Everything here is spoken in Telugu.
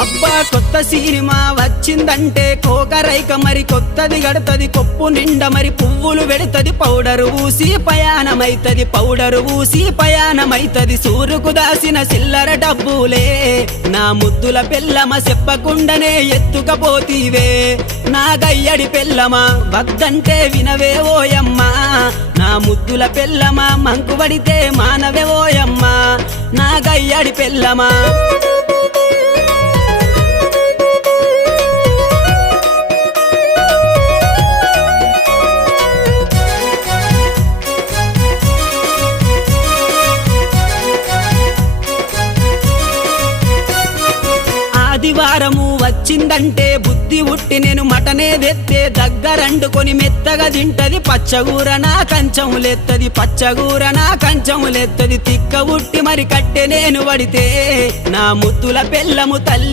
అబ్బా కొత్త సినిమా వచ్చిందంటే కోకరైక మరి కొత్తది గడతది కొప్పు నిండా మరి పువ్వులు వెడతది పౌడరు ఊసి పయానమైతది పౌడరు ఊసి పయానమైతది సూరుకు దాసిన చిల్లర డబ్బులే నా ముద్దుల పెళ్ళమ చెప్పకుండానే ఎత్తుకపోతీవే నా గయ్యడి పెళ్ళమా వద్దంటే వినవే ఓయమ్మా నా ముద్దుల పెళ్ళమా మంకుబడితే మానవే ఓయమ్మా నా గయ్యడి పెళ్ళమా ఆదివారము వచ్చిందంటే బుద్ధి ఉట్టి నేను మటనే తెత్తే దగ్గరండుకొని మెత్తగా తింటది పచ్చగూర నా కంచములెత్తది పచ్చగూర నా కంచములెత్తది తిక్క ఉట్టి మరి కట్టె నేను పడితే నా ముద్దుల పెళ్ళము తల్లి